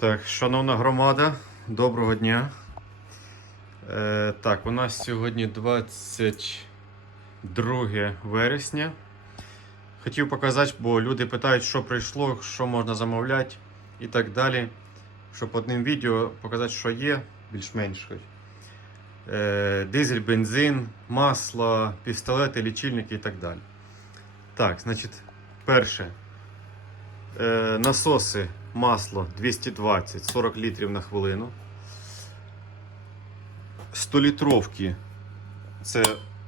Так, шановна громада, доброго дня. Е, так, у нас сьогодні 22 вересня. Хотів показати, бо люди питають, що прийшло, що можна замовляти і так далі. Щоб одним відео показати, що є, більш-менш. Е, дизель, бензин, масло, пістолети, лічильники і так далі. Так, значить, перше. Е, насоси масло 220 40 літрів на хвилину. 100 літровки. Це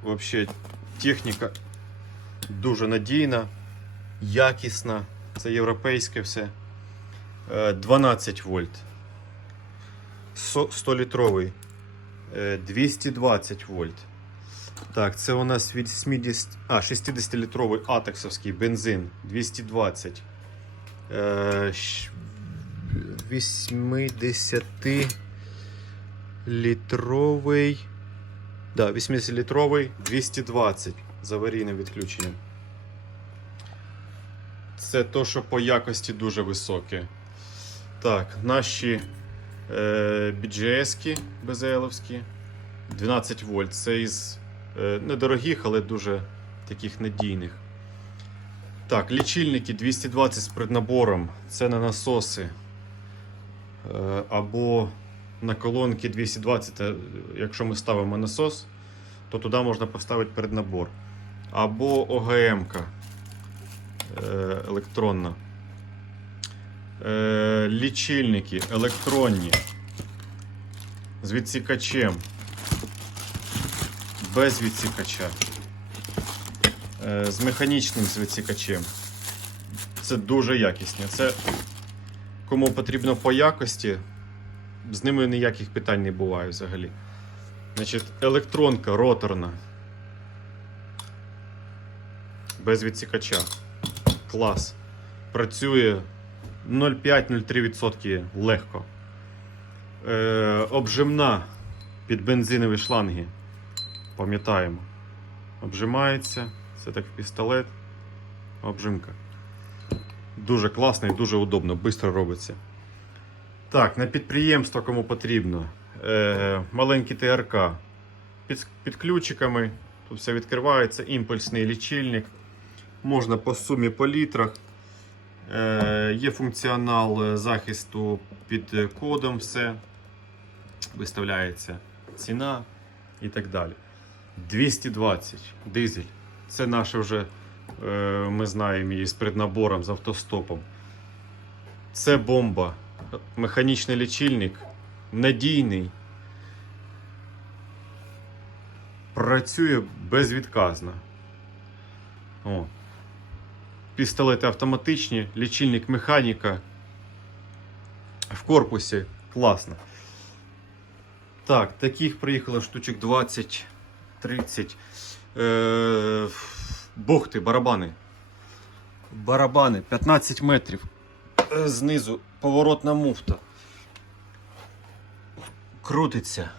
взагалі техніка дуже надійна, якісна. Це європейське все. Е, 12 вольт. 100 літровий. 220 вольт. Так, це у нас від 70, а, 60-літровий атексовський бензин 220. Е, 80-літровий. Да, 80-літровий 220 з аварійним відключенням. Це то, що по якості дуже високе. Так, наші е, BGS-ки безеловські 12 вольт. Це із е, недорогих, але дуже таких надійних. Так, лічильники 220 з преднабором. Це на насоси. Е, Або на колонки 220, е, якщо ми ставимо насос, то туди можна поставити преднабор. Або ОГМ-ка е, електронна. Лічильники електронні з відсікачем. Без відсікача. Е, З механічним відсікачем. Це дуже якісні. Це кому потрібно по якості, з ними ніяких питань не буває взагалі. Значить, електронка роторна. Без відсікача. Клас. Працює 0,5-0,3% легко. Е, обжимна під бензинові шланги. Пам'ятаємо. Обжимається. Це так пістолет. Обжимка. Дуже класно і дуже удобно, швидко робиться. Так, на підприємство кому потрібно. Е, маленький ТРК. Під, під ключиками. Тут все відкривається, імпульсний лічильник. Можна по сумі по літрах. Е, є функціонал е, захисту під е, кодом, все. Виставляється ціна і так далі. 220 дизель. Це наше вже, е, ми знаємо її з преднабором, з автостопом. Це бомба. Механічний лічильник, надійний. Працює безвідказно. О. Пістолети автоматичні, лічильник механіка. В корпусі класно. Так, таких приїхало штучок 20, 30. Е, бухти, барабани. Барабани 15 метрів. Е, Знизу поворотна муфта. Крутиться.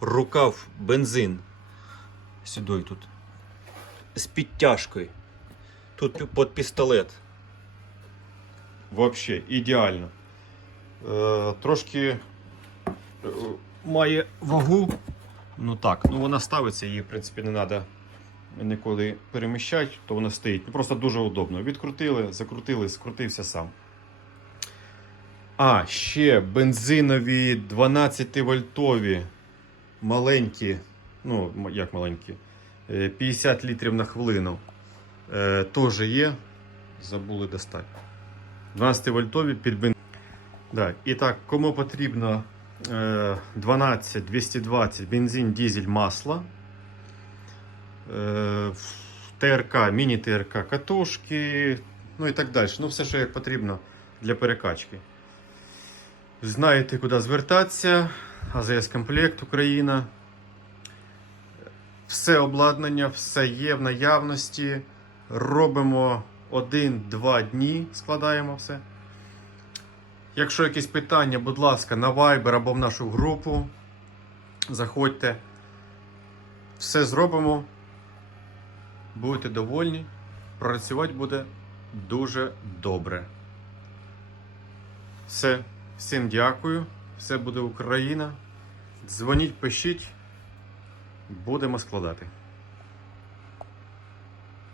Рукав, бензин. Сюди тут. З підтяжкою. Тут під пістолет. Вообще ідеально. Е, трошки е, має вагу. Ну так, ну вона ставиться, її в принципі не треба ніколи переміщати, то вона стоїть. Ну, просто дуже удобно. Відкрутили, закрутили, скрутився сам. А, ще бензинові 12 вольтові маленькі, ну, як маленькі, е, 50 літрів на хвилину. Е, Теж є. Забули достати. 12 вольтові під бензин. Да. І так, кому потрібно е, 12, 220 бензин, дизель, масло. Е, ТРК, міні-ТРК, катушки, ну і так далі. Ну, все, що як потрібно для перекачки. Знаєте, куди звертатися. АЗС Комплект Україна. Все обладнання, все є в наявності. Робимо 1-2 дні, складаємо все. Якщо якісь питання, будь ласка, на Viber або в нашу групу. Заходьте. Все зробимо. Будете довольні. Працювати буде дуже добре. Все. Всім дякую. Все буде Україна. Дзвоніть, пишіть. Будемо складати.